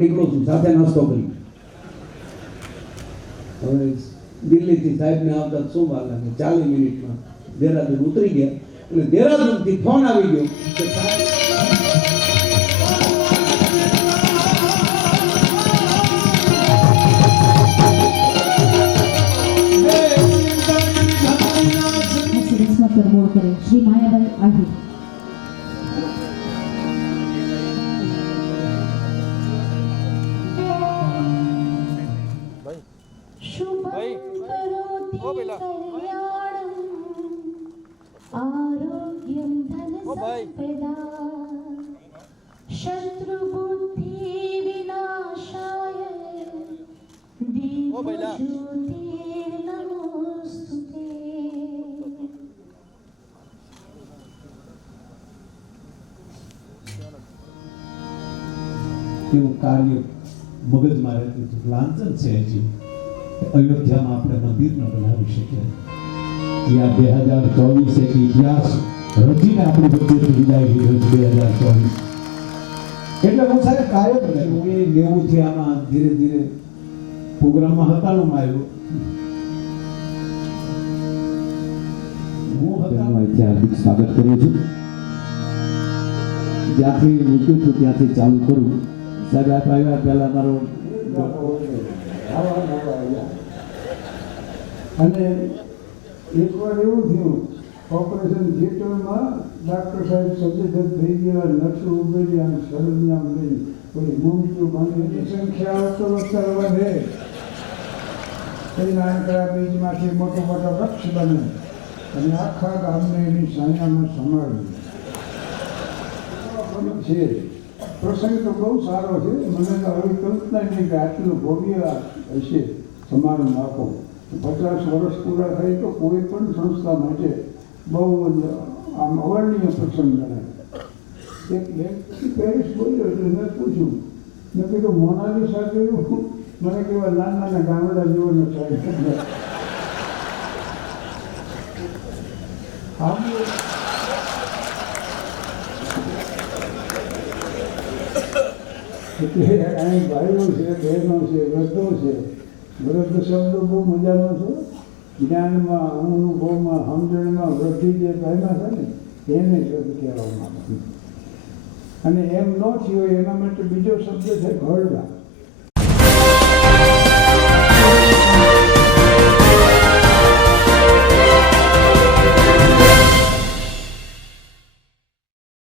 નીકળું છું સાથે નાસ્તો કરી. હવે દિલ્હીથી સાહેબને આવતા શું વાર લાગે? 40 મિનિટમાં દેહરાદૂન ઉતરી ગયા અને દેહરાદૂનથી ફોન આવી ગયો કે સાહેબ પ્રમોદ કરે શ્રી માયાભાઈ આહિર. आरोग्यम धन संपदा शत्रु बुद्धि विनाशाय दीप ज्योतिर नमोस्तुते. એવું કાર્ય મગજમાં રહેતું હતું. લાંછન છે હજી અયોધ્યામાં આપણે મંદિર ન બનાવી શકીએ. આ 2024 એક ઇતિહાસ રચીને આપણી વચ્ચેથી વિદાય લીધો છે. 2024 એટલે હું સાહેબ કાયમ રહ્યું એ લેવુંથી આમાં ધીરે ધીરે પ્રોગ્રામમાં હતાળું આવ્યું. હું અહીંથી હાર્દિક સ્વાગત કરું છું. જ્યાંથી મૂક્યું છું ત્યાંથી ચાલુ કરું. સાહેબ આપ આવ્યા પહેલા મારો અને એકવાર એવું થયું ઓપરેશન થિયેટરમાં ડૉક્ટર સાહેબ સજ્જત થઈ ગયા, નર્સો ઉભેલી આમ સરંજામ લઈ કોઈ મૂમતું બાંધીની સંખ્યા તો વધે એ નાનકડા બીજમાંથી મોટો મોટો વૃક્ષ બને અને આખા ગામને એની છાયામાં સમાવી છે. પ્રસંગ તો બહુ સારો છે. મને તો હવે કલ્પના નહીં કે આટલું ભવ્ય હશે સમારંભ આપો. 50 વર્ષ પૂરા થાય તો કોઈ પણ સંસ્થા માટે બહુ જ આમ અવર્ણનીય પ્રસંગ ગણાય. એક વ્યક્તિ પેરિસ બોલ્યો એટલે મેં પૂછ્યું, મેં કીધું મોનાલિસા જેવું મને કેવા નાના નાના ગામડા જેવો ન થાય. એટલે અહીં ભાઈઓ છે, બહેનો છે, વૃદ્ધો છે. વૃદ્ધ શબ્દો બહુ મજાનો છે. જ્ઞાનમાં, અનુભવમાં, સમજણમાં વૃદ્ધિ જે પામ્યા છે ને એને વૃદ્ધ કહેવામાં આવે. અને એમ ન થયો એના માટે બીજો શબ્દ છે ઘરડા.